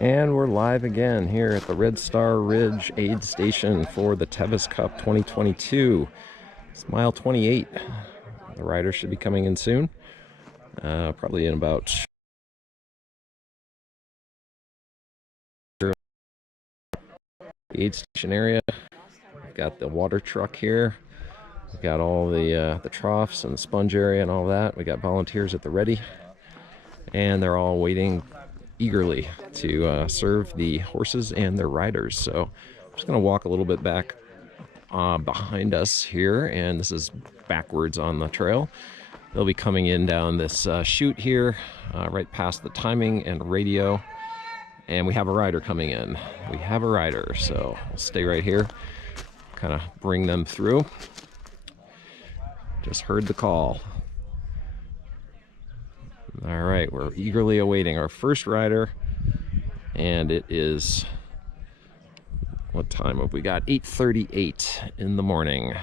And we're live again here at the Red Star Ridge aid station for the Tevis Cup 2022. It's mile 28. The riders should be coming in soon, probably in about the aid station area. We've got the water truck here. We've got all the troughs and the sponge area and all that. We got volunteers at the ready, and they're all waiting eagerly to serve the horses and their riders. So I'm just going to walk a little bit back behind us here, and this is backwards on the trail. They'll be coming in down this chute here, right past the timing and radio, and we have a rider coming in. We have a rider, so we'll stay right here, kind of bring them through. Just heard the call. All right, we're eagerly awaiting our first rider, and it is, what time have we got? 8:38 in the morning.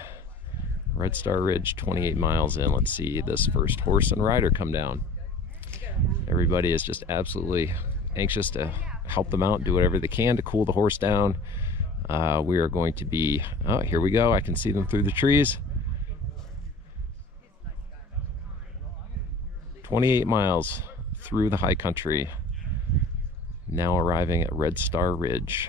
Red Star Ridge, 28 miles in. Let's see this first horse and rider come down. Everybody is just absolutely anxious to help them out, do whatever they can to cool the horse down. We are going to be, oh, here we go. I can see them through the trees. 28 miles through the high country, now arriving at Red Star Ridge.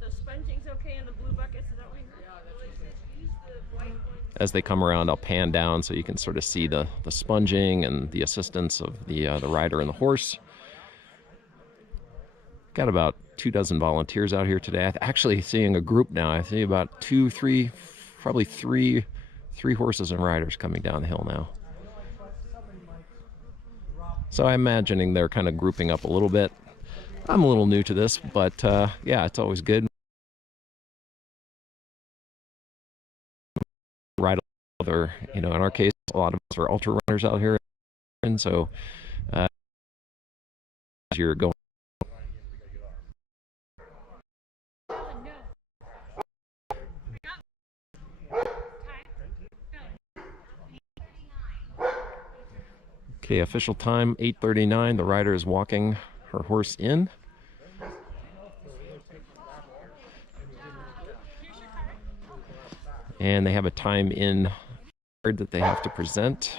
So sponging's okay in the blue buckets, is that what we heard? As they come around, I'll pan down so you can sort of see the sponging and the assistance of the rider and the horse. Got about 24 volunteers out here today. I'm actually seeing a group now. I see about probably three horses and riders coming down the hill now. So I'm imagining they're kind of grouping up a little bit. I'm a little new to this, but yeah, it's always good. Ride other, in our case, a lot of us are ultra runners out here, and so you're going. Okay, official time 8:39. The rider is walking her horse in. And they have a time in card that they have to present.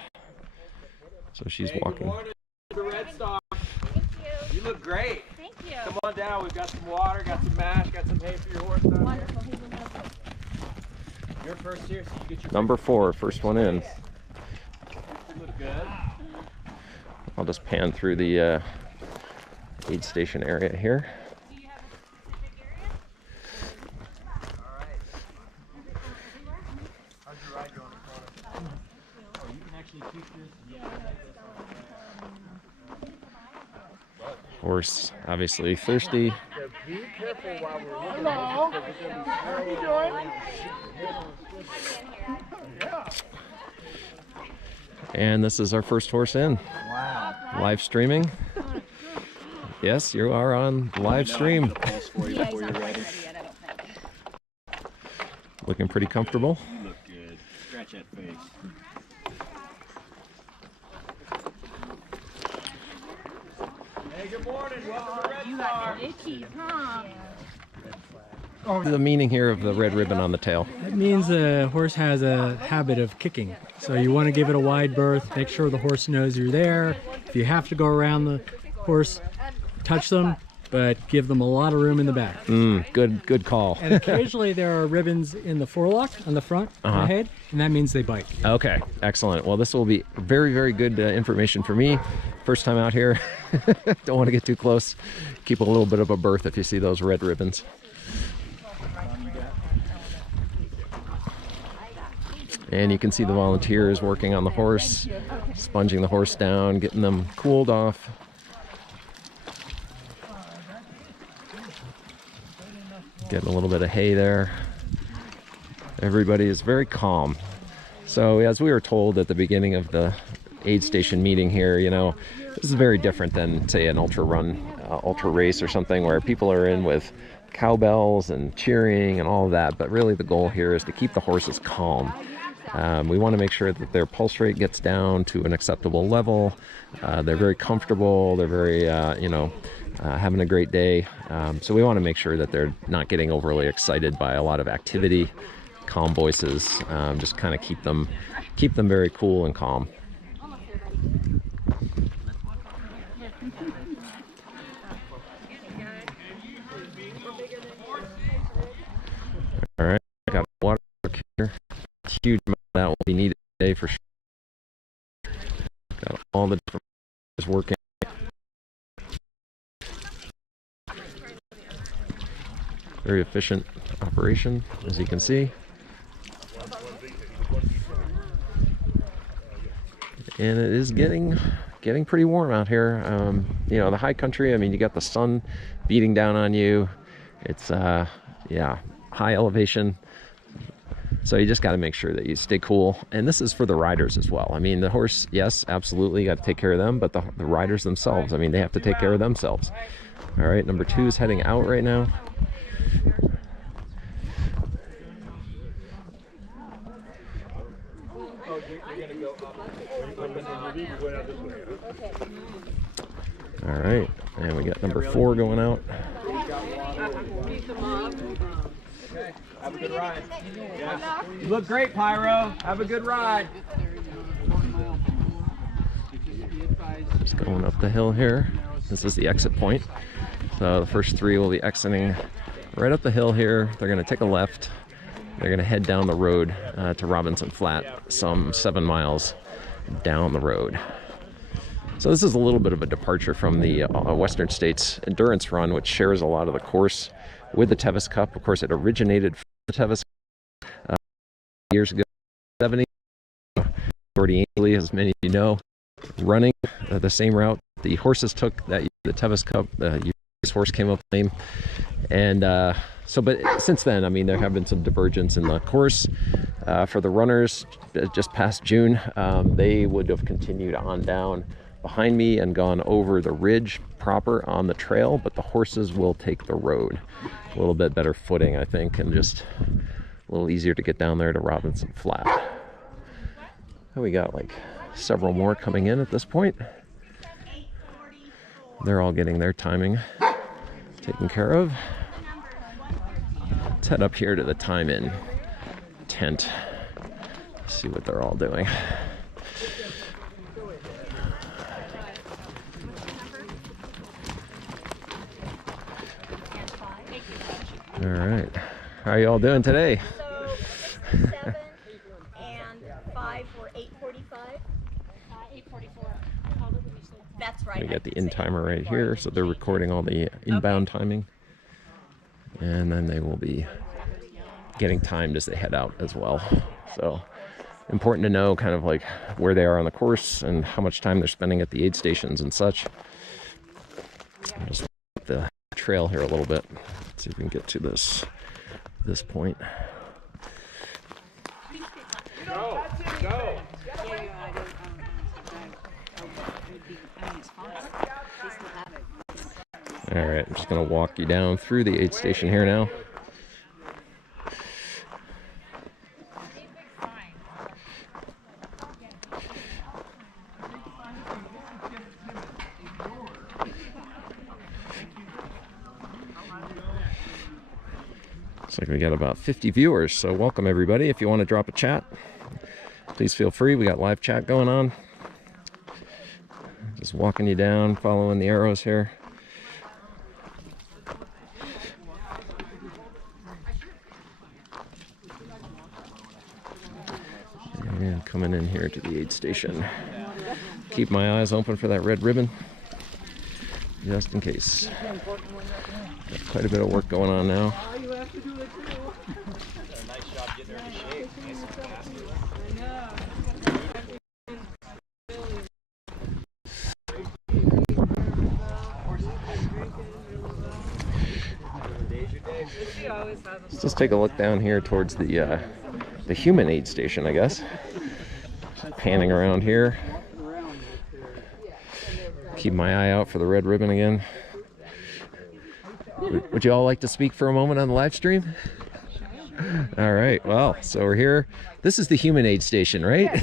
So she's walking. Good morning, the Red Star. Thank you. You look great. Thank you. Come on down. We've got some water, got some mash, got some hay for your horse down Wonderful. here. You're first here, so you get your Number 4, first one in. You look good. I'll just pan through the aid station area here. Do you have a specific area? All right. How's your ride going? Oh, you can actually keep this. Horse obviously thirsty. Be careful while we're looking at this. How are you doing? Yeah. And this is our first horse in. Wow. Live streaming. Yes, you are on live stream. Looking pretty comfortable. You look good. Scratch that face. Hey, good morning. Welcome to Red Star. Icky, huh? The meaning here of the red ribbon on the tail. It means a horse has a habit of kicking. So you want to give it a wide berth, make sure the horse knows you're there. If you have to go around the horse, touch them, but give them a lot of room in the back. Good call. And occasionally there are ribbons in the forelock on the front of the head, and that means they bite. Okay, excellent. Well, this will be very, very good information for me. First time out here. Don't want to get too close. Keep a little bit of a berth if you see those red ribbons. And you can see the volunteers working on the horse, sponging the horse down, getting them cooled off. Getting a little bit of hay there. Everybody is very calm. So as we were told at the beginning of the aid station meeting here, this is very different than, say, an ultra run, ultra race or something where people are in with cowbells and cheering and all of that. But really the goal here is to keep the horses calm We want to make sure that their pulse rate gets down to an acceptable level. They're very comfortable. They're very, having a great day. So we want to make sure that they're not getting overly excited by a lot of activity. Calm voices, just kind of keep them very cool and calm. All right, I got water here. Huge amount of that will be needed today for sure. Got all the different working. Very efficient operation, as you can see. And it is getting pretty warm out here. You know, the high country, I mean, you got the sun beating down on you. It's yeah, high elevation. So you just got to make sure that you stay cool. And this is for the riders as well. I mean, the horse, yes, absolutely, you got to take care of them, but the riders themselves, I mean, they have to take care of themselves. All right, number 2 is heading out right now. All right, and we got number 4 going out. Have a good ride. Yes. You look great, Pyro. Have a good ride. Just going up the hill here. This is the exit point. So the first 3 will be exiting right up the hill here. They're going to take a left. They're going to head down the road to Robinson Flat, some 7 miles down the road. So this is a little bit of a departure from the Western States Endurance Run, which shares a lot of the course with the Tevis Cup. Of course, it originated from the Tevis Cup years ago, 70. Jordy Ainsley, as many of you know, running the same route the horses took that year, the Tevis Cup. This horse came up lame, and but since then, I mean, there have been some divergence in the course. For the runners, just past June, they would have continued on down behind me and gone over the ridge proper on the trail, but the horses will take the road. A little bit better footing, I think, and just a little easier to get down there to Robinson Flat. And we got like several more coming in at this point. They're all getting their timing taken care of. Let's head up here to the time-in tent. See what they're all doing. All right, how are you all doing today? So 7 and 5 were 8:45. 8:44. That's right. We got the in-timer right here, so they're recording all the inbound timing. And then they will be getting timed as they head out as well. So important to know kind of like where they are on the course and how much time they're spending at the aid stations and such. I'll just up the trail here a little bit. See if we can get to this point. Go, go. All right, I'm just gonna walk you down through the aid station here now. Looks like we got about 50 viewers, so welcome everybody. If you want to drop a chat, please feel free. We got live chat going on. Just walking you down, following the arrows here. And coming in here to the aid station. Keep my eyes open for that red ribbon, just in case. Got quite a bit of work going on now. Let's just take a look down here towards the human aid station, I guess. Panning around here. Keep my eye out for the red ribbon again. Would you all like to speak for a moment on the live stream? All right. Well, so we're here. This is the human aid station, right? Yes,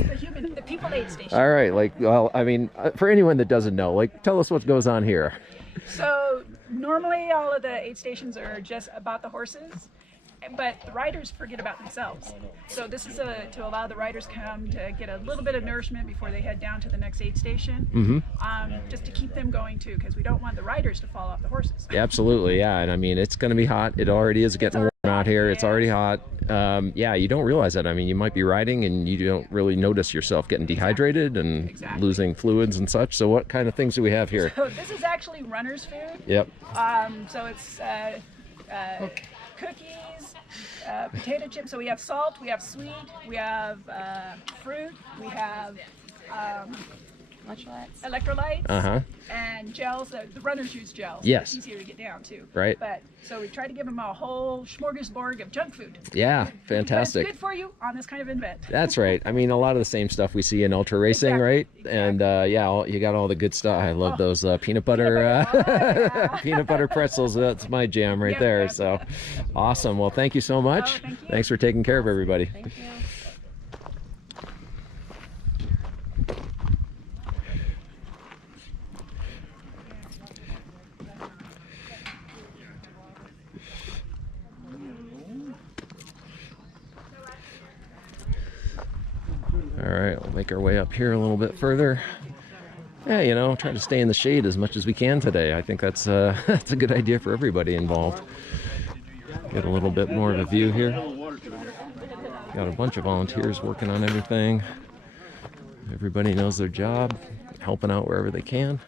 the people aid station. All right. Like, well, I mean, for anyone that doesn't know, like, tell us what goes on here. So normally all of the aid stations are just about the horses, but the riders forget about themselves. So this is to allow the riders come to get a little bit of nourishment before they head down to the next aid station, just to keep them going too, because we don't want the riders to fall off the horses. Yeah, absolutely. Yeah. And I mean, it's going to be hot. It already is getting warm out here. It's already hot. Yeah, you don't realize that. I mean, you might be riding and you don't really notice yourself getting dehydrated and losing fluids and such. So what kind of things do we have here? So this is actually runner's food. Yep. So it's cookies, potato chips. So we have salt, we have sweet, we have fruit, we have electrolytes, and gels. The runners use gels. Yes. It's easier to get down too. Right. But so we try to give them a whole smorgasbord of junk food. Yeah, fantastic. But it's good for you on this kind of event. That's right. I mean, a lot of the same stuff we see in ultra racing, right? And yeah, you got all the good stuff. I love those peanut butter peanut butter pretzels. That's my jam right there. So awesome. Well, thank you so much. Thank you. Thanks for taking care of everybody. Thank you. All right, we'll make our way up here a little bit further. Yeah, you know, try to stay in the shade as much as we can today. I think that's that's a good idea for everybody involved. Get a little bit more of a view here. Got a bunch of volunteers working on everything. Everybody knows their job, helping out wherever they can.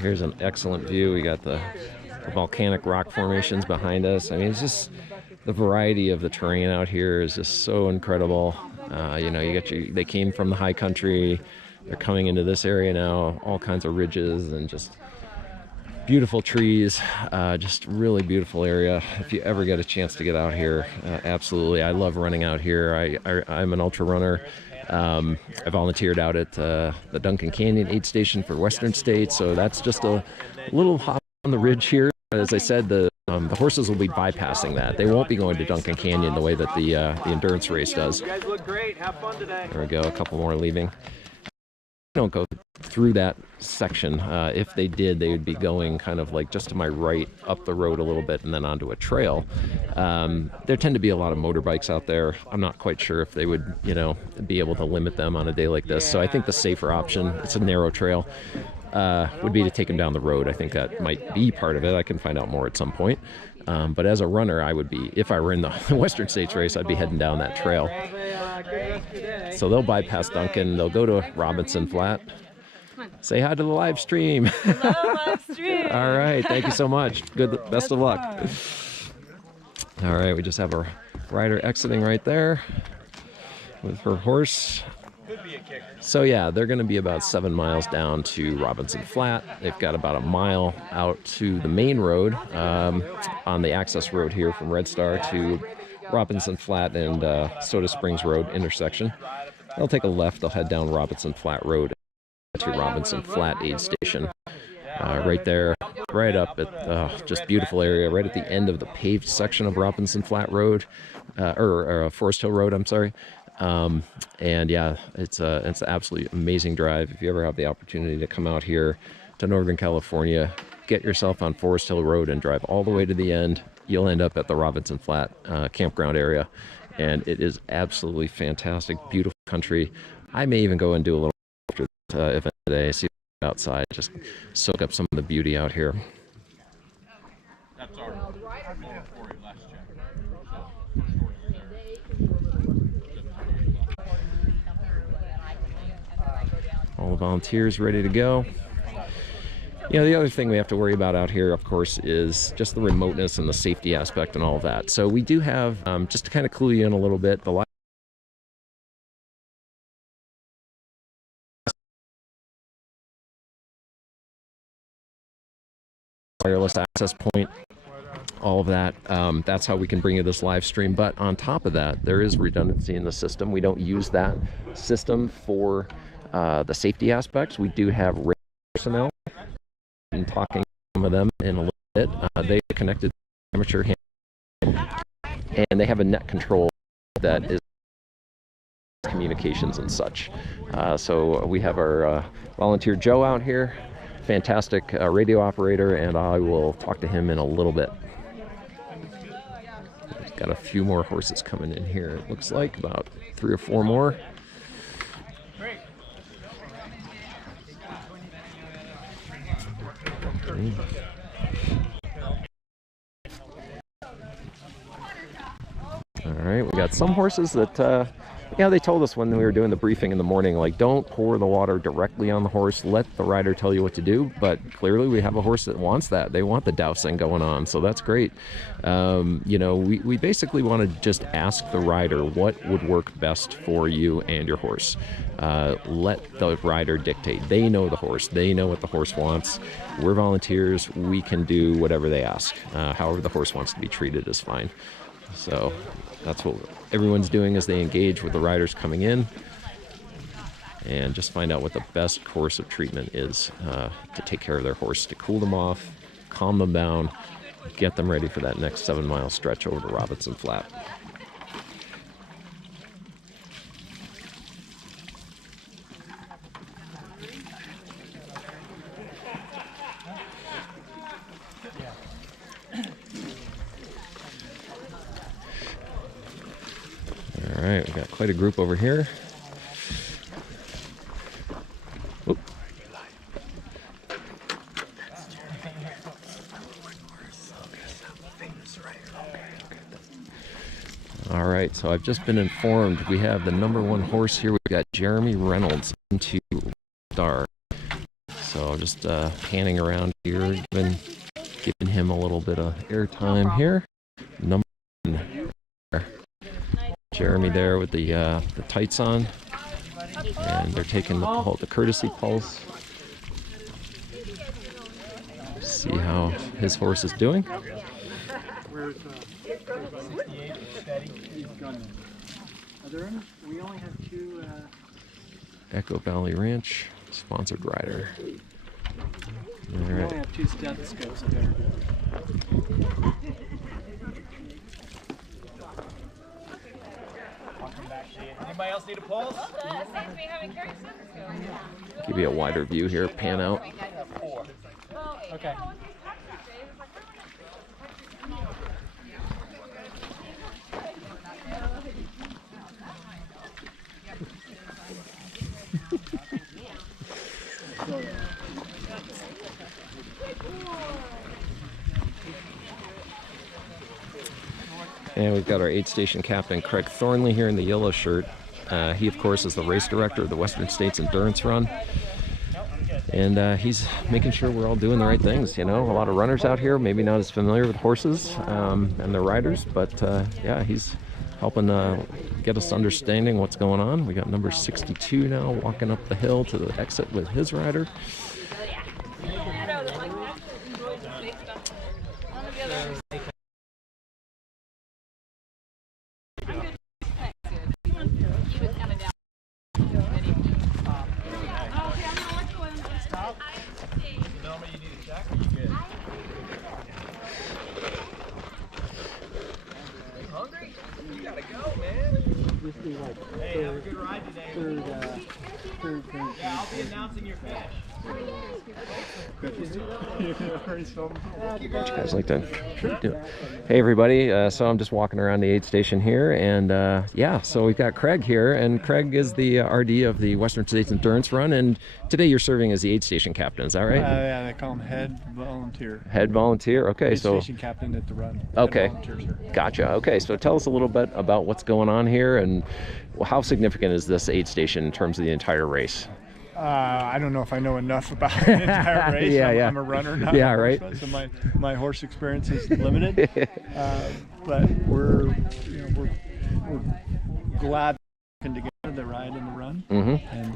Here's an excellent view. We got the volcanic rock formations behind us. I mean, it's just the variety of the terrain out here is just so incredible. You know, they came from the high country. They're coming into this area now, all kinds of ridges and just beautiful trees, just really beautiful area. If you ever get a chance to get out here, absolutely. I love running out here. I'm an ultra runner. I volunteered out at the Duncan Canyon aid station for Western States, so that's just a little hop on the ridge here. As I said, the horses will be bypassing that. They won't be going to Duncan Canyon the way that the endurance race does. You guys look great. Have fun today. There we go. A couple more leaving. Don't go through that section. If they did, they would be going kind of like just to my right up the road a little bit and then onto a trail. There tend to be a lot of motorbikes out there. I'm not quite sure if they would, you know, be able to limit them on a day like this. So I think the safer option, it's a narrow trail, would be to take them down the road. I think that might be part of it. I can find out more at some point. But as a runner, I would be, if I were in the Western States race, I'd be heading down that trail. So they'll bypass Duncan. They'll go to Robinson Flat. Say hi to the live stream. Hello, live stream. All right. Thank you so much. Best of luck. All right. We just have a rider exiting right there with her horse. So yeah, they're going to be about 7 miles down to Robinson Flat. They've got about a mile out to the main road on the access road here from Red Star to Robinson Flat and Soda Springs Road intersection. They'll take a left. They'll head down Robinson Flat Road to Robinson Flat aid station. Right there, right up at just beautiful area, right at the end of the paved section of Robinson Flat Road, or Forest Hill Road, I'm sorry. And yeah, it's an absolutely amazing drive. If you ever have the opportunity to come out here to Northern California, get yourself on Forest Hill Road and drive all the way to the end. You'll end up at the Robinson Flat campground area, and it is absolutely fantastic, beautiful country. I may even go and do a little after this event today, see outside, just soak up some of the beauty out here. That's our last check. All the volunteers ready to go. You know, the other thing we have to worry about out here, of course, is just the remoteness and the safety aspect and all of that. So we do have, just to kind of clue you in a little bit, the wireless access point, all of that. That's how we can bring you this live stream. But on top of that, there is redundancy in the system. We don't use that system for the safety aspects. We do have personnel and talking to some of them in a little bit. They connected amateur hand, and they have a net control that is communications and such. So we have our volunteer Joe out here, fantastic radio operator, and I will talk to him in a little bit. We've got a few more horses coming in here. It looks like about 3 or 4 more. Okay. All right, we got some horses that, yeah, they told us when we were doing the briefing in the morning, like, don't pour the water directly on the horse, let the rider tell you what to do. But clearly we have a horse that wants that. They want the dousing going on, so that's great. You know, we basically want to just ask the rider what would work best for you and your horse. Let the rider dictate. They know the horse. They know what the horse wants. We're volunteers. We can do whatever they ask. However the horse wants to be treated is fine. So that's what everyone's doing as they engage with the riders coming in and just find out what the best course of treatment is to take care of their horse, to cool them off, calm them down, get them ready for that next 7-mile stretch over to Robinson Flat. All right, we've got quite a group over here. Oop. All right, so I've just been informed we have the #1 horse here. We've got Jeremy Reynolds into Star. So I'm just panning around here, giving him a little bit of airtime here. #1. Jeremy there with the tights on, and they're taking the courtesy pulse. See how his horse is doing. Echo Valley Ranch, sponsored rider. All right. We only have 2 stethoscopes there. Anybody else need a pulse? Give you a wider view here, pan out. Okay. And we've got our aid station captain, Craig Thornley, here in the yellow shirt. He, of course, is the race director of the Western States Endurance Run. And he's making sure we're all doing the right things, you know. A lot of runners out here, maybe not as familiar with horses and their riders, but yeah, he's helping get us understanding what's going on. We got number 62 now walking up the hill to the exit with his rider. Hey, have a good ride today. Yeah, I'll be announcing your finish. What you guys like to do? Hey everybody, so I'm just walking around the aid station here, and yeah, so we've got Craig here, and Craig is the RD of the Western States Endurance Run, and today you're serving as the aid station captain, is that right? Yeah, they call him head volunteer. Head volunteer, okay. Aid So station captain at the run. Okay, gotcha. Okay, so tell us a little bit about what's going on here, and how significant is this aid station in terms of the entire race? I don't know if I know enough about the entire race. Yeah, I'm a runner, not yeah, a right. horseman, so my horse experience is limited. But we're glad we can together the ride and the run. Mm-hmm. And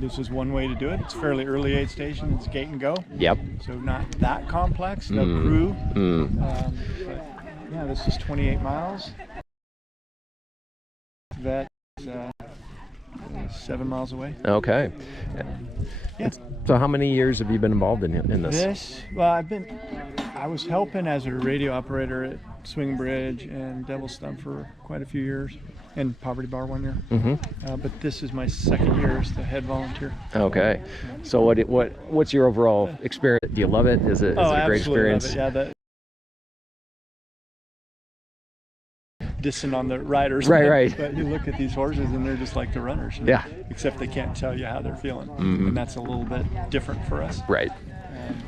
this is one way to do it. It's fairly early aid station. It's gate and go. Yep. So not that complex. No crew. Mm. But yeah, this is 28 miles. That 7 miles away. Okay. Yeah. So how many years have you been involved in this? Well, I was helping as a radio operator at Swing Bridge and Devil's Thumb for quite a few years, and Poverty Bar 1 year. But this is my 2nd year as the head volunteer. Okay. So what's your overall experience? Do you love it? Is it a great experience? Love it. Yeah, dissing on the riders, right. But you look at these horses and they're just like the runners. Yeah. Except they can't tell you how they're feeling, and that's a little bit different for us. Right.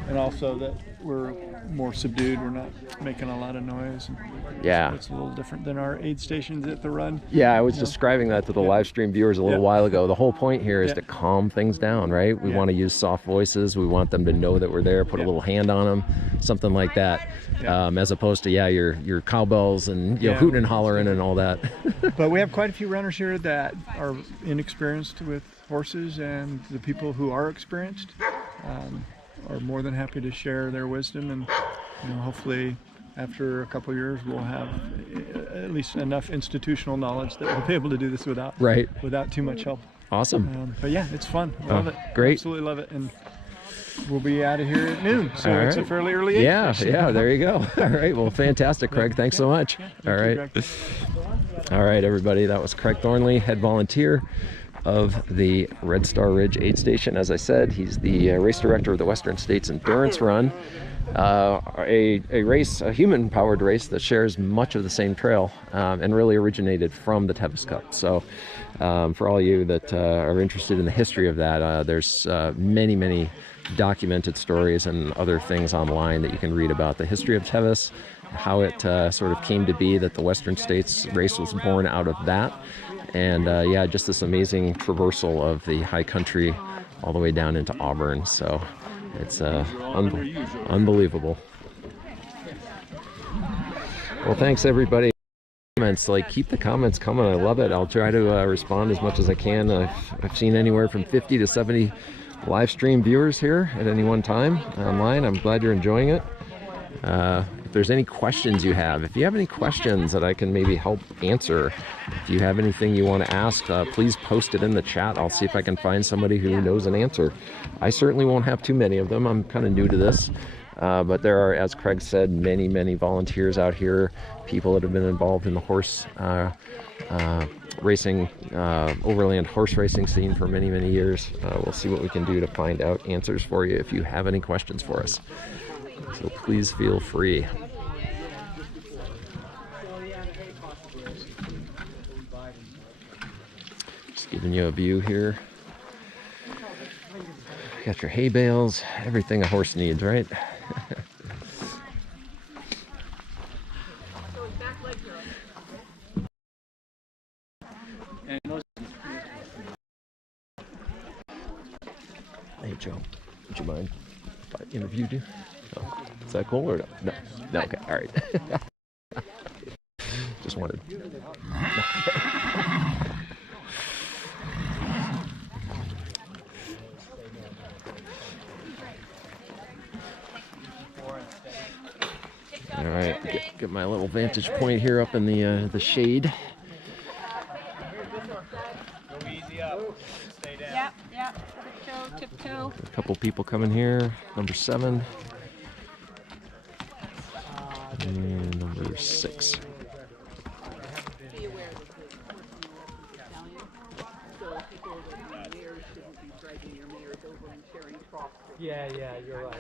And also that we're more subdued. We're not making a lot of noise. Yeah. So it's a little different than our aid stations at the run. Yeah, I was describing that to the live stream viewers a little while ago. The whole point here is to calm things down, right? We want to use soft voices. We want them to know that we're there, put a little hand on them, something like that, as opposed to, your cowbells and hooting and hollering and all that. But we have quite a few runners here that are inexperienced with horses, and the people who are experienced are more than happy to share their wisdom, and hopefully after a couple of years we'll have at least enough institutional knowledge that we'll be able to do this without too much help. Awesome. But yeah, it's fun. Love it. Great. Absolutely love it. And we'll be out of here at noon, so it's a fairly early age. Yeah, there you go. All right, well, fantastic, Craig. Thanks so much. All right. All right, everybody, that was Craig Thornley, head volunteer of the Red Star Ridge Aid Station. As I said, he's the race director of the Western States Endurance Run, a human-powered race that shares much of the same trail and really originated from the Tevis Cup. So for all you that are interested in the history of that, there's many documented stories and other things online that you can read about the history of Tevis, how it sort of came to be that the Western States race was born out of that. And just this amazing traversal of the high country all the way down into Auburn. So it's unbelievable. Well, thanks everybody. Comments, keep the comments coming. I love it. I'll try to respond as much as I can. I've seen anywhere from 50 to 70 live stream viewers here at any one time online. I'm glad you're enjoying it. If there's any questions you have, if you have any questions that I can maybe help answer, if you have anything you want to ask, please post it in the chat. I'll see if I can find somebody who knows an answer. I certainly won't have too many of them. I'm kind of new to this, but there are, as Craig said, many volunteers out here, people that have been involved in the horse racing, overland horse racing scene for many years. We'll see what we can do to find out answers for you if you have any questions for us. So please feel free. Just giving you a view here. Got your hay bales, everything a horse needs, right? Hey Joe, would you mind if I interviewed you? Oh, is that cool or no? No, okay, all right. Just wanted. All right, get my little vantage point here up in the shade. Yeah. Tiptoe. A couple people coming here. Number 7. And number 6. Yeah, you're right.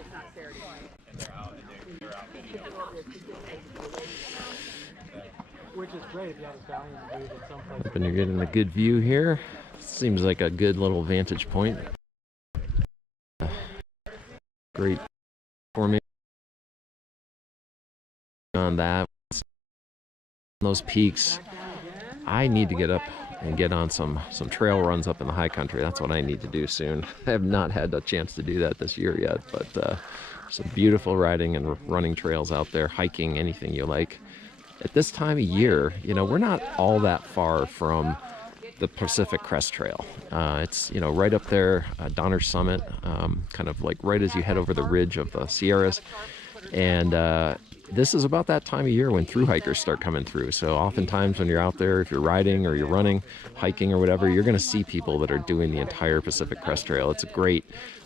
Which is great if you have a stallion to do it at some place. Hoping you're getting a good view here. Seems like a good little vantage point. Great formation on that. Those peaks. I need to get up and get on some trail runs up in the high country. That's what I need to do soon. I have not had a chance to do that this year yet, but some beautiful riding and running trails out there, hiking, anything you like. At this time of year, we're not all that far from the Pacific Crest Trail. It's, right up there, Donner Summit, kind of like right as you head over the ridge of the Sierras. And this is about that time of year when thru hikers start coming through. So oftentimes when you're out there, if you're riding or you're running, hiking or whatever, you're going to see people that are doing the entire Pacific Crest Trail. It's a great,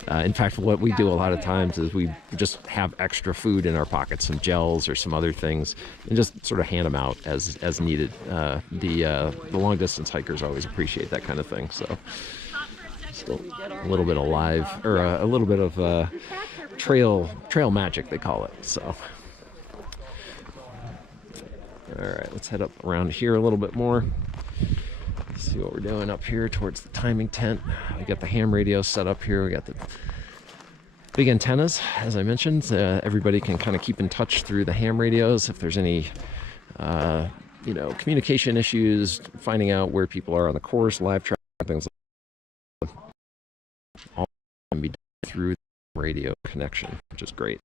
in fact, what we do a lot of times is we just have extra food in our pockets, some gels or some other things, and just sort of hand them out as needed. The long distance hikers always appreciate that kind of thing. So just a little bit of live, or a little bit of trail magic, they call it. So all right, let's head up around here a little bit more. See what we're doing up here towards the timing tent. We got the ham radio set up here. We got the big antennas, as I mentioned. Everybody can kind of keep in touch through the ham radios if there's any communication issues, finding out where people are on the course, live track, things like that. All can be done through the radio connection, which is great.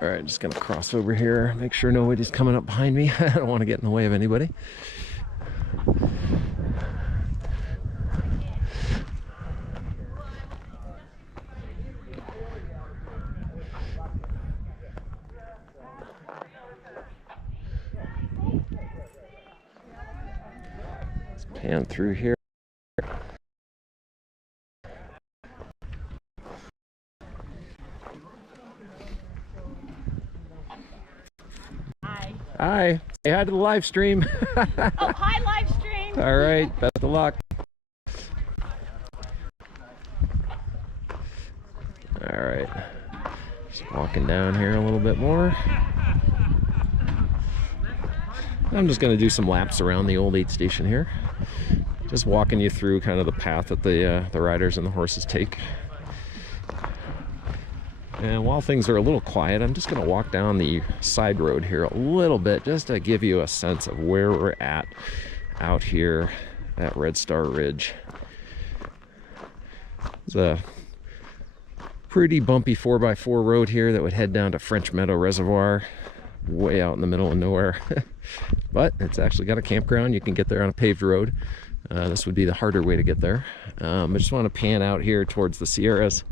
All right, just gonna cross over here, make sure nobody's coming up behind me. I don't want to get in the way of anybody. Let's pan through here. Hi. Say hi to the live stream. Oh, hi, live stream. All right. Best of luck. All right. Just walking down here a little bit more. I'm just going to do some laps around the old aid station here. Just walking you through kind of the path that the riders and the horses take. And while things are a little quiet, I'm just going to walk down the side road here a little bit just to give you a sense of where we're at out here at Red Star Ridge. It's a pretty bumpy 4x4 road here that would head down to French Meadow Reservoir, way out in the middle of nowhere. But it's actually got a campground. You can get there on a paved road. This would be the harder way to get there. I just want to pan out here towards the Sierras,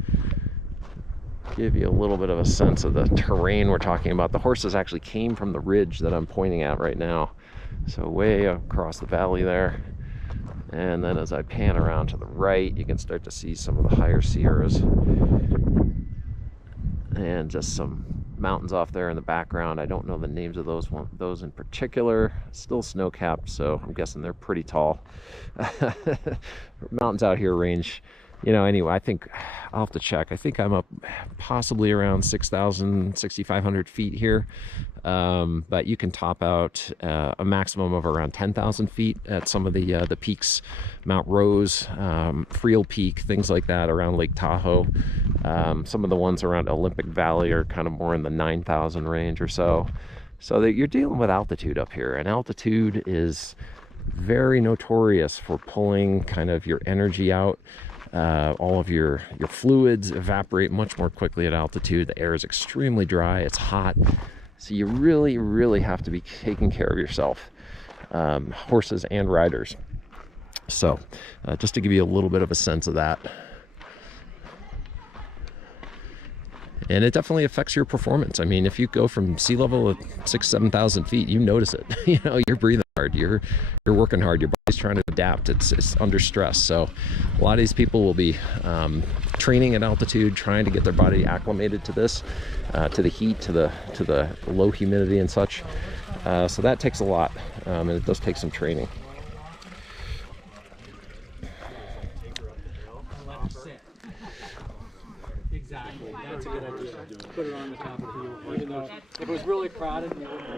give you a little bit of a sense of the terrain we're talking about. The horses actually came from the ridge that I'm pointing at right now, so way across the valley there. And then as I pan around to the right, you can start to see some of the higher Sierras and just some mountains off there in the background. I don't know the names of those in particular. Still snow-capped, so I'm guessing they're pretty tall. Mountains out here range, anyway, I think I'll have to check. I think I'm up possibly around 6,000, 6,500 feet here. But you can top out a maximum of around 10,000 feet at some of the peaks, Mount Rose, Freel Peak, things like that around Lake Tahoe. Some of the ones around Olympic Valley are kind of more in the 9,000 range or so. So that you're dealing with altitude up here, and altitude is very notorious for pulling kind of your energy out. All of your fluids evaporate much more quickly at altitude. The air is extremely dry, it's hot, so you really, really have to be taking care of yourself, horses and riders. So just to give you a little bit of a sense of that. And it definitely affects your performance. I mean, if you go from sea level at 6,000-7,000 feet, you notice it. You're breathing hard, you're working hard, your body's trying to adapt, it's under stress. So a lot of these people will be training at altitude, trying to get their body acclimated to this, to the heat, to the low humidity and such. So that takes a lot, and it does take some training. Exactly, that's a good idea. just put it on the top of the wheel. Even though if it was really crowded, we wouldn't.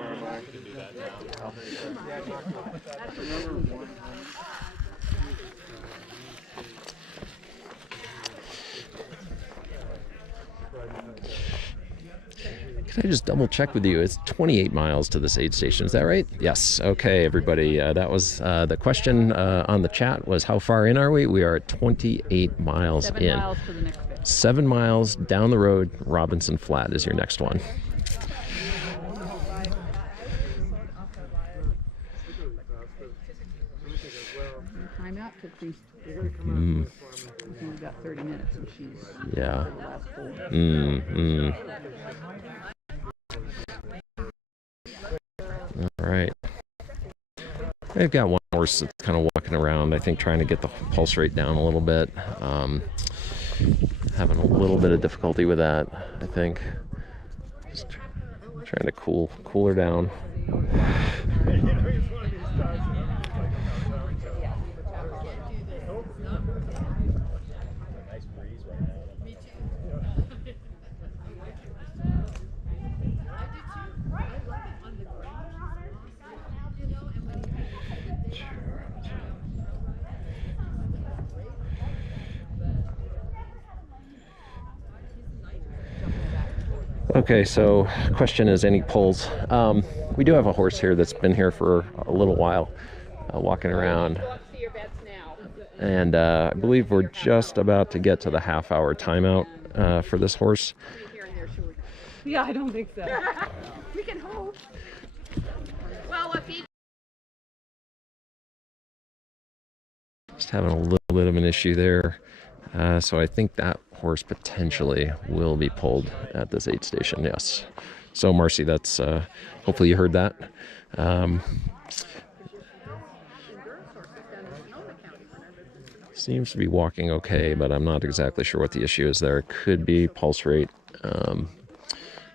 Can I just double check with you? It's 28 miles to this aid station. Is that right? Yes. Okay, everybody. That was the question on the chat was how far in are we? We are at 28 miles 7 in. miles to the next bit. 7 miles down the road. Robinson Flat is your next one. Time out took me. We've got 30 minutes and she's Yeah. the last 4. All right. I've got one horse that's kind of walking around, I think, trying to get the pulse rate down a little bit. Having a little bit of difficulty with that, I think. Just trying to cool her down. Okay, so question is any pulls? We do have a horse here that's been here for a little while, walking around. And I believe we're just about to get to the half-hour timeout for this horse. Yeah, I don't think so. We can hope. Well, if he... Just having a little bit of an issue there. So I think that horse potentially will be pulled at this aid station, yes. So Marcy, that's hopefully you heard that. Seems to be walking okay, but I'm not exactly sure what the issue is there. It could be pulse rate,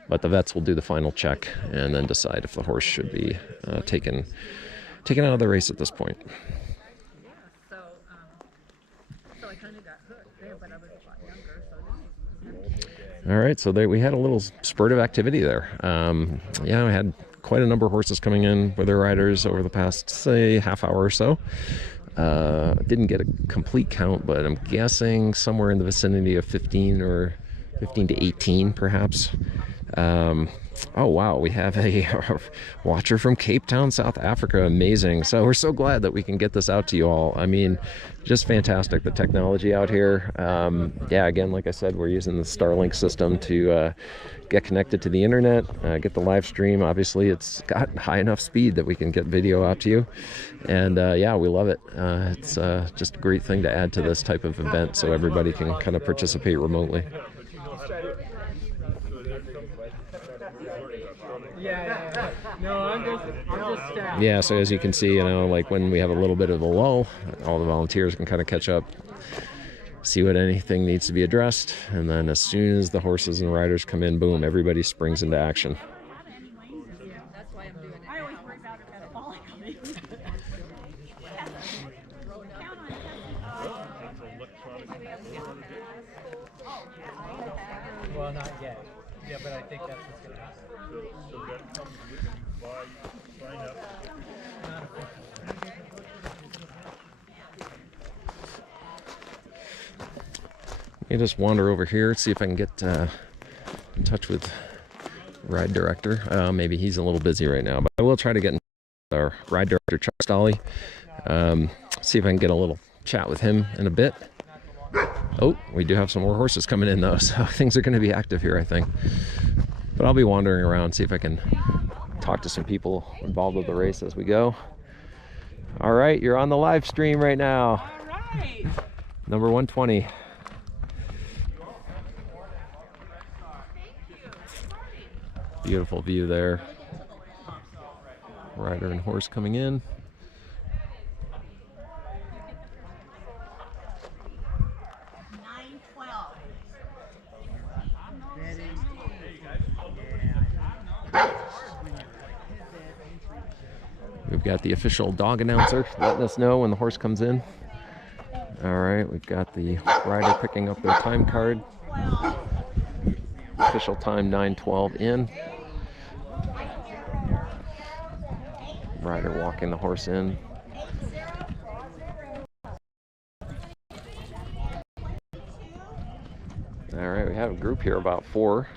but the vets will do the final check and then decide if the horse should be taken out of the race at this point. All right, so we had a little spurt of activity there. Yeah, I had quite a number of horses coming in with their riders over the past, say, half hour or so. Didn't get a complete count, but I'm guessing somewhere in the vicinity of 15 to 18, perhaps. Oh, wow, we have a watcher from Cape Town, South Africa. Amazing. So we're so glad that we can get this out to you all. I mean, just fantastic, the technology out here. Yeah, again, like I said, we're using the Starlink system to get connected to the internet, get the live stream. Obviously, it's got high enough speed that we can get video out to you. And yeah, we love it. It's just a great thing to add to this type of event so everybody can kind of participate remotely. No, I'm just staff. Yeah, so as you can see, you know, like when we have a little bit of a lull, all the volunteers can kind of catch up, see what anything needs to be addressed, and then as soon as the horses and riders come in, boom, everybody springs into action. That's why I'm doing it. I always worry about it falling on me. Well, not yet. Yeah, but I think that's what's going to happen. So that comes with you sign up. Let me just wander over here, see if I can get in touch with ride director. Maybe he's a little busy right now, but I will try to get in touch with our ride director, Chuck Stolley. See if I can get a little chat with him in a bit. Oh, we do have some more horses coming in though, so things are going to be active here, I think. But I'll be wandering around, see if I can talk to some people involved with the race as we go. All right, you're on the live stream right now. All right. Number 120. Beautiful view there. Rider and horse coming in. We've got the official dog announcer letting us know when the horse comes in. All right, we've got the rider picking up their time card. Official time 9:12 in. Rider walking the horse in. All right, we have a group here about 4.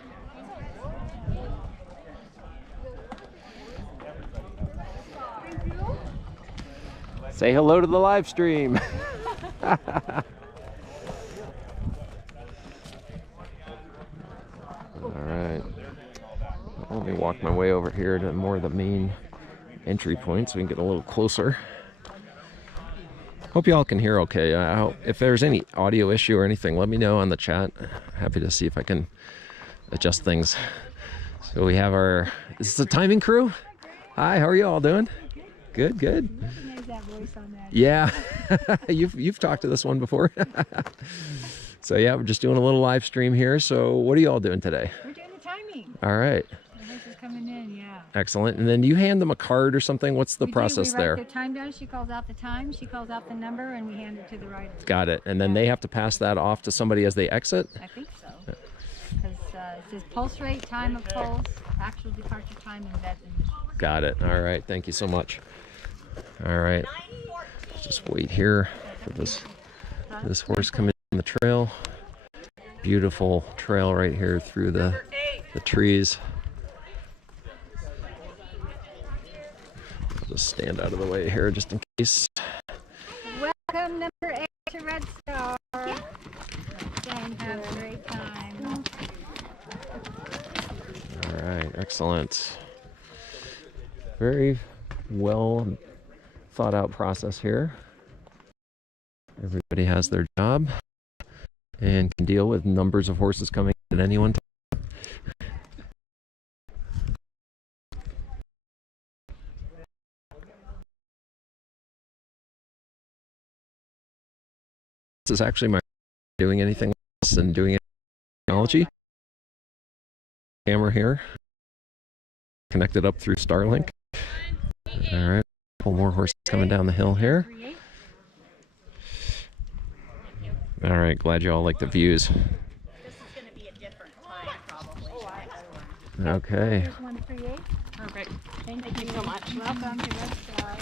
Say hello to the live stream. All right. Let me walk my way over here to more of the main entry point so we can get a little closer. Hope y'all can hear okay. If there's any audio issue or anything, let me know on the chat. Happy to see if I can adjust things. So we have is this the timing crew? Hi, how are you all doing? Good, good. Yeah, you've talked to this one before. So yeah, we're just doing a little live stream here. So what are you all doing today? We're doing the timing. All right. The horse is coming in, yeah. Excellent. And then you hand them a card or something? What's the process there? We write the time down. She calls out the time. She calls out the number, and we hand it to the rider. Got it. And then they have to pass that off to somebody as they exit? I think so. Because it says pulse rate, time of pulse, actual departure time, and vet. Got it. All right. Thank you so much. All right. Just wait here for this horse coming in the trail. Beautiful trail right here through the trees. I'll just stand out of the way here just in case. Welcome, number 8 to Red Star. And have a great time. All right, excellent. Very well thought out process here. Everybody has their job and can deal with numbers of horses coming at any one time. This is actually my doing anything else and doing technology. Camera here. Connected up through Starlink. All right, a couple more horses coming down the hill here. All right, glad you all like the views. This is going to be a different time, probably. Okay. Here's 138. Perfect. Thank you so much. Welcome to Red Star.